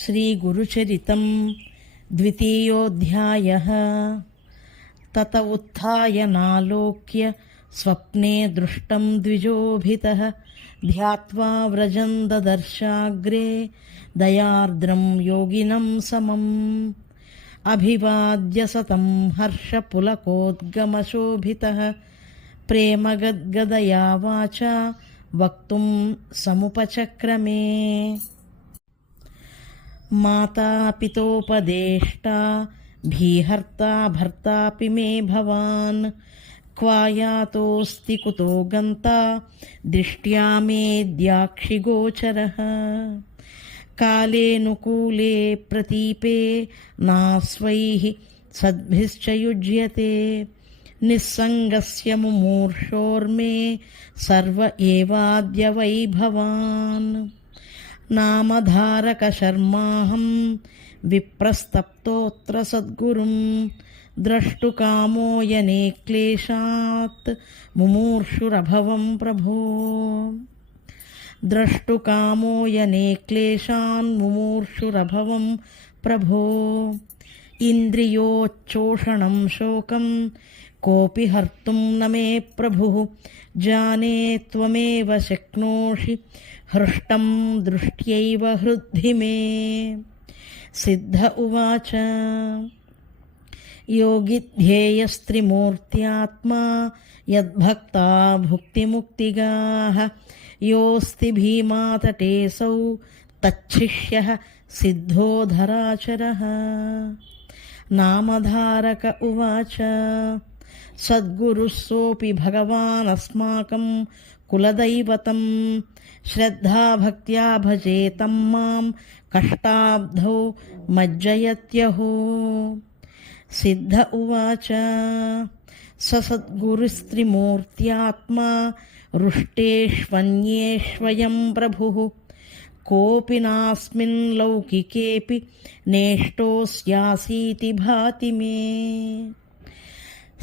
श्रीगुरुचरितं द्वितीयोऽध्यायः। तत उत्थाय नालोक्य स्वप्ने दृष्टं द्विजोभितः ध्यात्वा व्रजं ददर्शाग्रे दयार्द्रं योगिनं समम्। अभिवाद्य सतं हर्षपुलकोद्गमशोभितः प्रेमगद्गदया वाचा वक्तुं समुपचक्रमे। माता पितोपदेष्टा भीहर्ता भर्तापि मे भवान् क्वायातोऽस्ति कुतो गन्ता दृष्ट्या मेऽद्याक्षिगोचरः। कालेऽनुकूले प्रतीपे नास्वैः सद्भिश्च युज्यते निस्सङ्गस्य मुमूर्षोर्मे सर्व एवाद्य वै भवान्। नामधारकशर्माहं विप्रस्तप्तोऽत्र सद्गुरुं द्रष्टुकामो यने क्लेशात् मुमूर्षुरभवं प्रभो। द्रष्टुकामो यने क्लेशान् मुमूर्षुरभवं प्रभो। इन्द्रियोच्चोषणं शोकं कोऽपि हर्तुं न मे प्रभुः। जाने त्वमेव शक्नोषि हृष्टं दृष्ट्यैव हृद्धि मे। सिद्ध उवाच योगिध्येयस्त्रिमूर्त्यात्मा यद्भक्ता भुक्तिमुक्तिगाः योऽस्ति भीमातटेऽसौ तच्छिष्यः सिद्धोधराचरः। नामधारक उवाच सद्गुरुः सोऽपि भगवानस्माकं कुलदैवतं श्रद्धाभक्त्या भजेतं मां कष्टाब्धौ मज्जयत्यहो। सिद्ध उवाच स सद्गुरुस्त्रिमूर्त्यात्मा रुष्टेष्वन्येष्वयं प्रभुः कोऽपि नास्मिन् लौकिकेऽपि नेष्टोऽस्यासीति भाति मे।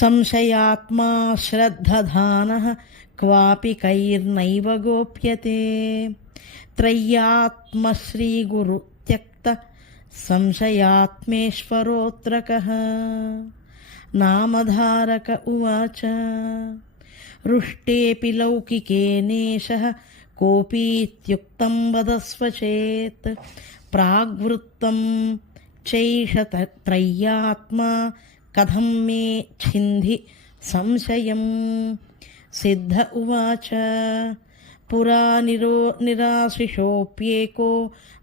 संशयात्मा श्रद्धधानः क्वापि कैर्नैव गोप्यते त्रय्यात्मश्रीगुरुत्यक्त संशयात्मेश्वरोऽत्र कः। नामधारक उवाच रुष्टेऽपि लौकिकेनेशः कोऽपीत्युक्तं वदस्व चेत् प्राग्वृत्तं चैष त्रय्यात्मा कथं मे छिन्धि संशयम्। सिद्ध उवाच पुरा निराशिषोऽप्येको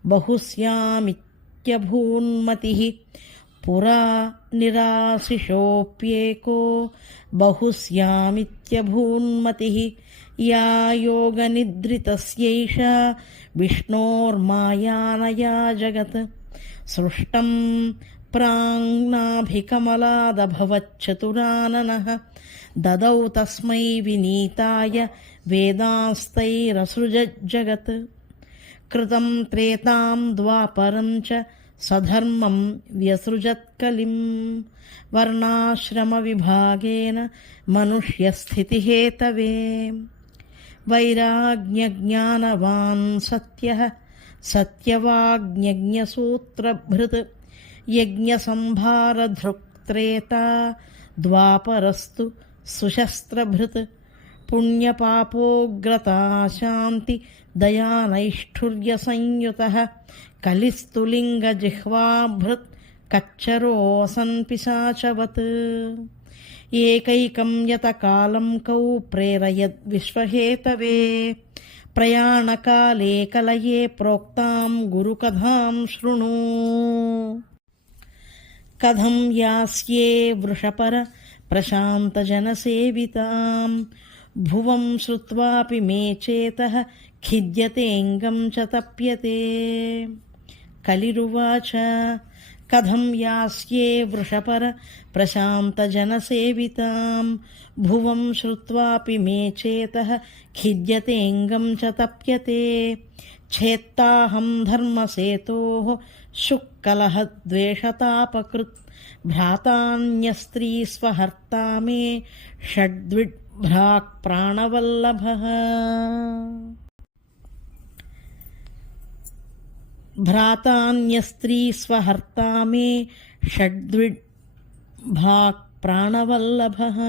बहुस्यामित्यभून्मतिः। पुरा निराशिषोऽप्येको बहुस्यामित्यभून्मतिः। या योगनिद्रितस्यैषा विष्णोर्मायानया जगत् सृष्टं प्राङ्नाभिकमलादभवच्चतुराननः ददौ तस्मै विनीताय वेदांस्तैरसृजज्जगत्। कृतं त्रेतां द्वापरं च सधर्मं व्यसृजत्कलिं वर्णाश्रमविभागेन मनुष्यस्थितिहेतवे। वैराग्यज्ञानवान् सत्यः सत्यवाग्यज्ञसूत्रभृत् यज्ञसंभारधृक्त्रेता द्वापरस्तु सुशस्त्रभृत्। पुण्यपापोग्रता शान्ति दयानैष्ठुर्यसंयुतः कलिस्तुलिङ्गजिह्वाभृत् कच्चरोऽसन् पिशाचवत्। एकैकं यतकालं कौ प्रेरयद्विश्वहेतवे प्रयाणकाले कलये प्रोक्तां गुरुकथां शृणु। कथं यास्ये वृषपर प्रशान्तजनसेवितां भुवं श्रुत्वापि मे चेतः खिद्यतेऽङ्गं च तप्यते। कलिरुवाच कथं यास्ये वृषपर प्रशान्तजनसेवितां भुवं श्रुत्वापि मे चेतः खिद्यतेऽङ्गं च तप्यते। छेत्ताहं धर्मसेतोः शुक्कलहद्वेषतापकृत् भ्रातान्यस्त्री स्वहर्ता मे षड्विड्भ्राक् प्राणवल्लभः। భ్రాతాన్యస్త్రీ స్వహర్తా మే షడ్విడ్భాక్ ప్రాణవల్లభః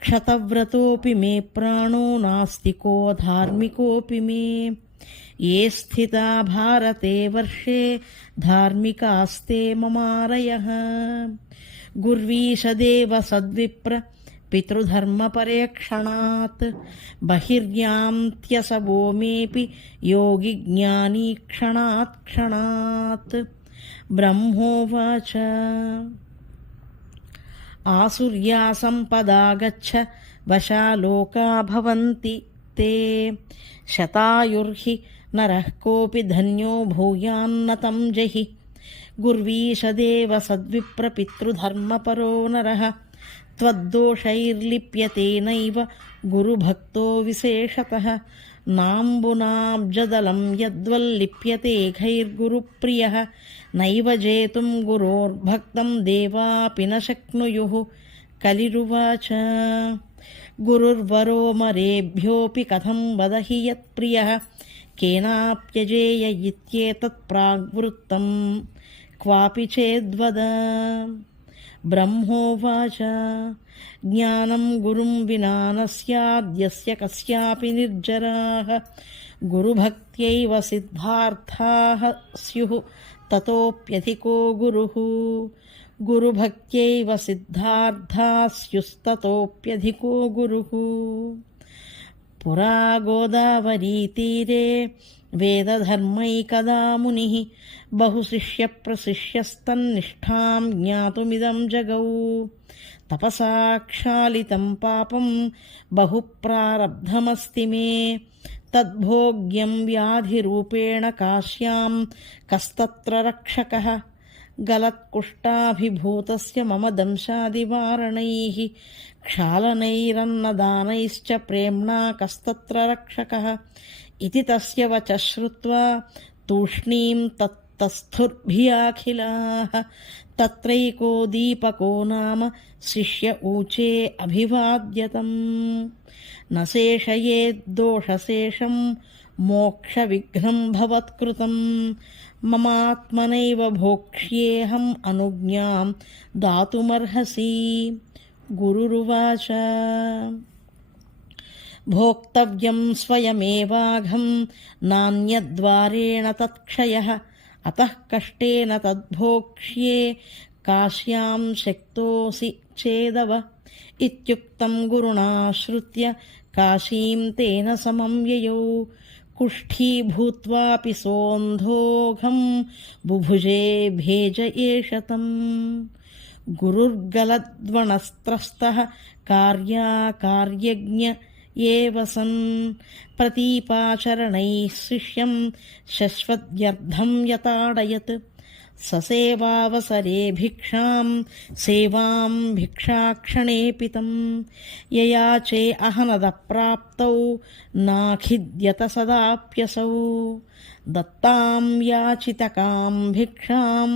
క్షతవ్రతోపి మే ప్రాణో నాస్తికో ధార్మికోపి మే ఏ స్థితా భారతే వర్షే ధార్మికాస్తే మమారయః గుర్వీషదేవ సద్విప్ర పితృధర్మపరేక్షణాత్ బహిర్యాంత్యసవో మేపి యోగి జ్ఞానీ క్షణాత్ క్షణాత్ బ్రహ్మోవాచ ఆసుర్యా సంపదా గచ్చ వశా లోకా భవంతి తే శతాయుర్హి నరః కోపి ధన్యో భూయాన్నతం జహి గుర్వీషదేవ సద్విప్ర పితృధర్మపరో నరః త్వద్దోషైర్లిప్యతే నైవ గురుభక్తో విశేషతః నాంబునాబ్జదలం యద్వల్లిప్యతే ఘైర్గురుప్రియః నైవ జేతుం గురోర్భక్తం దేవాపి న శక్నుయుః కలిరువాచ గురుర్వరో మరేభ్యోऽపి కథం వద హి యత్ప్రియః కేనాప్యజేయ ఇత్యేతత్ ప్రాగ్వృత్తం క్వాపి చేద్వద బ్రహ్మోవాచ జ్ఞానం గురుం వినా న స్యాద్యస్య కస్యాపి నిర్జరాః గురుభక్త్యైవ సిద్ధార్థాః స్యుః తతోప్యధికో గురుః గురుభక్త్యైవ సిద్ధార్థాః స్యుస్తతోప్యధికో గురుః పురా గోదావరీతీరే వేదధర్మైకదా మునిః బహుశిష్యప్రశిష్యస్తన్నిష్టాం జ్ఞాతుమిదం జగౌ తపసా క్షాళితం పాపం బహుప్రారబ్ధమస్తి మే తద్భోగ్యం వ్యాధిరూపేణ కాశ్యాం కస్తత్ర రక్షకః గలత్కుష్టాభిభూతస్య మమ దంశాదివారణైః క్షాళనైరన్నదానైశ్చ ప్రేమ్ణా కస్తత్ర రక్షకः ఇతి తస్య వచః శ్రుత్వా తూష్ణీం తత్తస్థుర్భియాఖిలాః తత్రైకో దీపకో నామ శిష్య ఊచే అభివాద్యతం న శేషయేద్దోషశేషం మోక్షవిఘ్నం భవత్కృతం మమాత్మనైవ భోక్ష్యేహం అనుజ్ఞాం దాతుమర్హసి గురురువాచ భోక్తవ్యం స్వయమేవాఘం నాన్యద్వారేణ తత్క్షయః అతః కష్టేన తద్భోక్ష్యే కాశ్యాం శక్తోసి చేదవ ఇత్యుక్తం గురుణా శ్రుత్య కాశీం తేన సమం యయౌ కుష్ఠీభూత్వాపి సోంధోఘం బుభుజే భేజ ఏషతం గురుర్గలద్వణస్త్రస్తః కార్యాకార్యజ్ఞ ఏవ సన్ ప్రతీపాచరణైః శిష్యం శశ్వద్యర్థం యతాడయత్ ససేవావసరే భిక్షాం సేవాం భిక్షాక్షణేపితం యయాచే అహనదప్రాప్తౌ నాఖిద్యత సదాప్యసౌ దత్తాం యాచితకాం భిక్షాం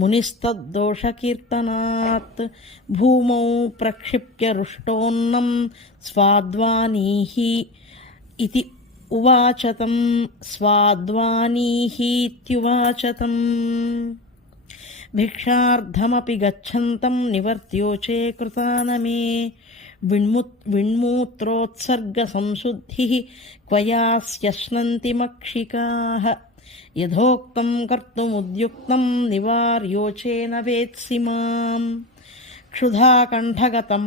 మునిస్తద్దోషకీర్తనాత్ భూమౌ ప్రక్షిప్య రుష్టోన్నం స్వాద్వానీహి ఇతి ఉవాచతం స్వాద్వానీహీత్యువాచతం భిక్షార్థమపి గచ్చంతం నివర్త్యోచే కృతానమే విణ్మూత్రోత్సర్గసంశుద్ధిః క్వయాస్యశ్నంతి మక్షికాః యథోక్తం కర్తుముద్యుక్తం నివార్యోచేన వేత్సి మాం క్షుధాకంఠగతం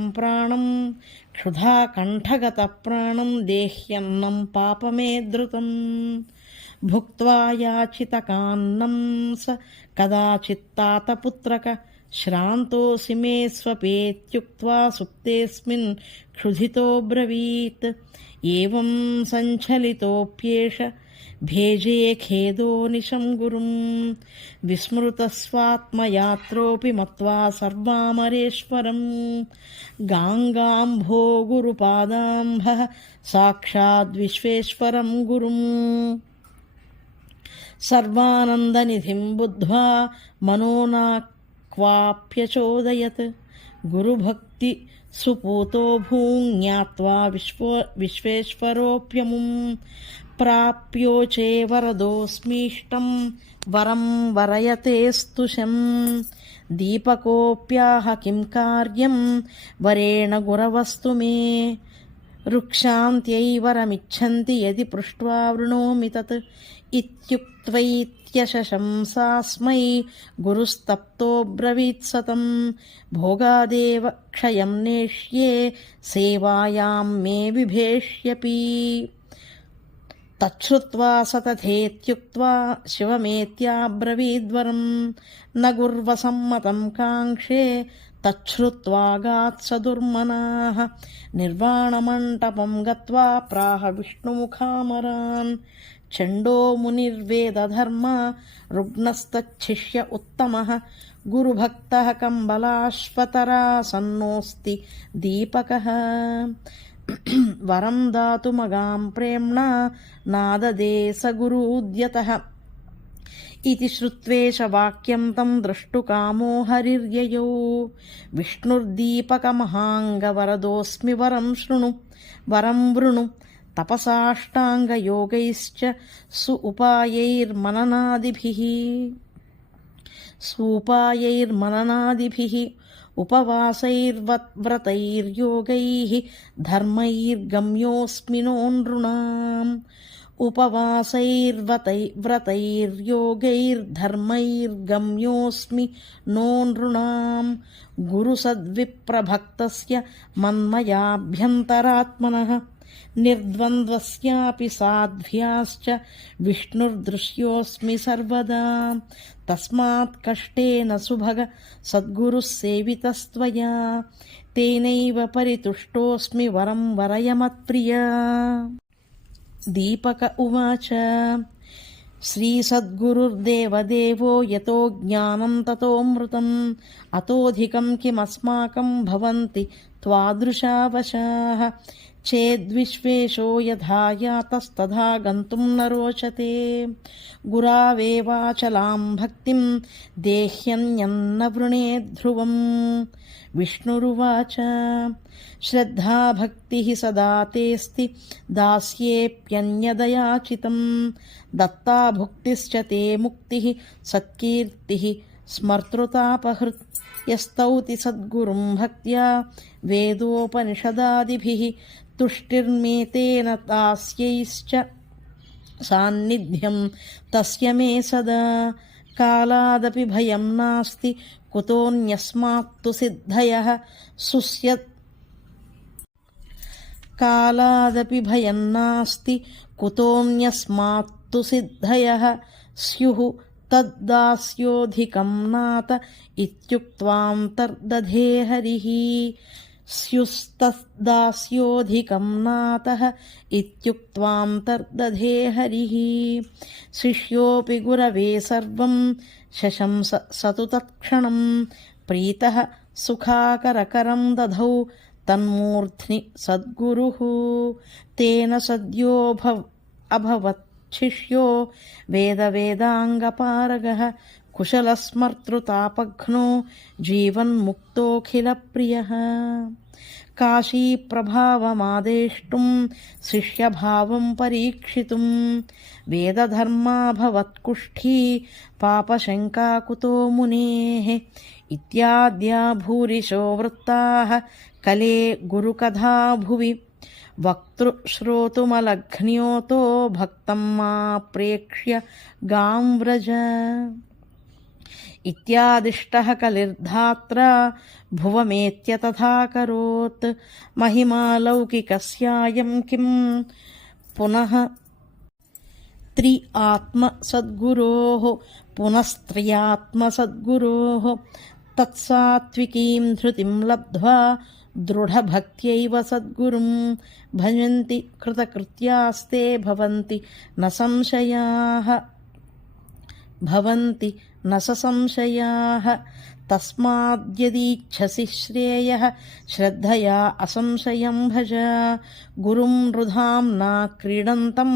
ప్రాణం దేహ్యన్నం పాపమేధృతం భుక్త్వా యాచితకాన్నం స కదాచిత్తాతపుత్రక శ్రాంతోసి మే స్వపేత్యుక్త్వా సుప్తేస్మిన్ క్షుధితో బ్రవీత్ ఏవం సంచలితోప్యేష భేజే ఖేదో నిశం గురుం విస్మృతస్వాత్మయాత్రోపి మత్వా సర్వామరేశ్వరం గాంగాంభో గురుపాదాంభః సాక్షాద్విశ్వేశ్వరం గురుం సర్వానందనిధిం బుద్ధ్వా మనోనాక్వాప్యచోదయత్ గురుభక్తి సుపూతో భూజ్ఞాత్వా విశ్వేశ్వరోప్యముం ప్రాప్యోచే వరదోస్మీష్టం వరం వరయతేస్తుషం దీపకోప్యాహ కిం కార్యం వరేణ గురవస్తు మే రుక్షాంత్యై వరమిచ్చంతి యది పృష్ట్వా వృణోమి తత్ ఇత్యుక్త్వైత్యశంసాస్మై గురుస్తప్తో బ్రవీత్సతం భోగాదేవ క్షయం నేష్యే సేవాయాం మే బిభేష్యపి తచ్ఛ్రుత్వా సతథేత్యుక్త్వా శివమేత్యాబ్రవీద్వరం న గుర్వసమ్మతం కాంక్షే తచ్ఛ్రుత్వాగాత్స దుర్మనాః నిర్వాణమంటపం గత్వా ప్రాహ విష్ణుముఖామరాన్ చండో మునిర్వేదధర్మ రుగ్ణస్తచ్చిష్య ఉత్తమః గురుభక్తః కంబలాశ్వతరాసన్నోస్తి దీపకః వరం దాతుమగాం ప్రేమ్ణా నాదదే స గురూద్యతః इति श्रुत्वेष वाक्यं तं द्रष्टुकामो हरिर्ययौ विष्णुर्दीपकमहाङ्गवरदोऽस्मि वरं शृणु वरं वृणु तपसाष्टाङ्गयोगैश्च सूपायैर्मननादिभिः उपवासैर्व्रतैर्योगैः धर्मैर्गम्योऽस्मि नो नृणाम् उपवासैर्व्रतैर्योगैर्धर्मैर्गम्योऽस्मि नो नृणाम् गुरुसद्विप्रभक्तस्य मन्मयाभ्यन्तरात्मनः निर्द्वन्द्वस्यापि साध्व्याश्च विष्णुर्दृश्योऽस्मि सर्वदा तस्मात् कष्टेन सुभग सद्गुरुः सेवितस्त्वया तेनैव परितुष्टोऽस्मि वरं वरय मत्प्रिया। दीपक उवाच श्रीसद्गुरुर्देवदेवो यतो ज्ञानं ततोऽमृतम् अतोऽधिकं किमस्माकं भवन्ति त्वादृशा वशाः चेद्विश्वेशो यथा यातस्तथा गन्तुं न रोचते गुरावेवाचलां भक्तिं देह्यन्यन्न वृणे ध्रुवम् विष्णुरुवाच श्रद्धा भक्तिः सदा तेऽस्ति दास्येऽप्यन्यदयाचितं दत्ता भुक्तिश्च ते मुक्तिः सत्कीर्तिः स्मर्तृतापहृत् यस्तौति सद्गुरुं भक्त्या वेदोपनिषदादिभिः तुष्टिर्मेतेन दास्यैश्च सान्निध्यं तस्य मे सदा कालादपि भयं नास्ति कुतोऽन्यस्मात्तु सिद्धयः सुस्यत् कालादपि भयं नास्ति कुतोऽन्यस्मात्तु सिद्धयः स्युः तद्दास्योऽधिकं नात इत्युक्त्वान्तर्दधे हरिः स्युस्तद्दास्योऽधिकं नातः इत्युक्त्वान्तर्दधे हरिः शिष्योऽपि गुरवे सर्वं शशंस सतु तत्क्षणं प्रीतः सुखाकरकरं दधौ तन्मूर्ध्नि सद्गुरुः तेन सद्यो अभवत् शिष्यो वेदवेदाङ्गपारगः कुशलस्मर्तृतापघ्नो जीवन्मुक्तोऽखिलप्रियः काशीप्रभावमादेष्टुं शिष्यभावं परीक्षितुं वेदधर्माभवत्कुष्ठी पापशङ्का कुतो मुनेः इत्याद्या भूरिशो वृत्ताः कले गुरुकथा भुवि वक्तृश्रोतुमलघ्न्योतो भक्तं मा प्रेक्ष्य गां व्रज इत्यादिष्टः कलिर्धात्रा भुवमेत्य तथाकरोत् महिमालौकिकस्यायं किं पुनः त्रि आत्मसद्गुरोः पुनस्त्र्यात्मसद्गुरोः तत्सात्विकीं धृतिं लब्ध्वा दृढभक्त्यैव सद्गुरुं भजन्ति कृतकृत्यास्ते भवन्ति न संशयाः तस्माद्यदीच्छसि श्रेयः श्रद्धया असंशयं भज गुरुं रुधाम्ना क्रीडन्तं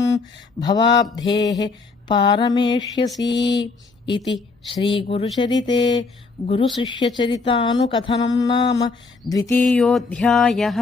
भवाब्धेः पारमेष्यसि इति श्रीगुरुचरिते गुरुशिष्यचरितानुकथनं नाम 2ोऽध्यायः।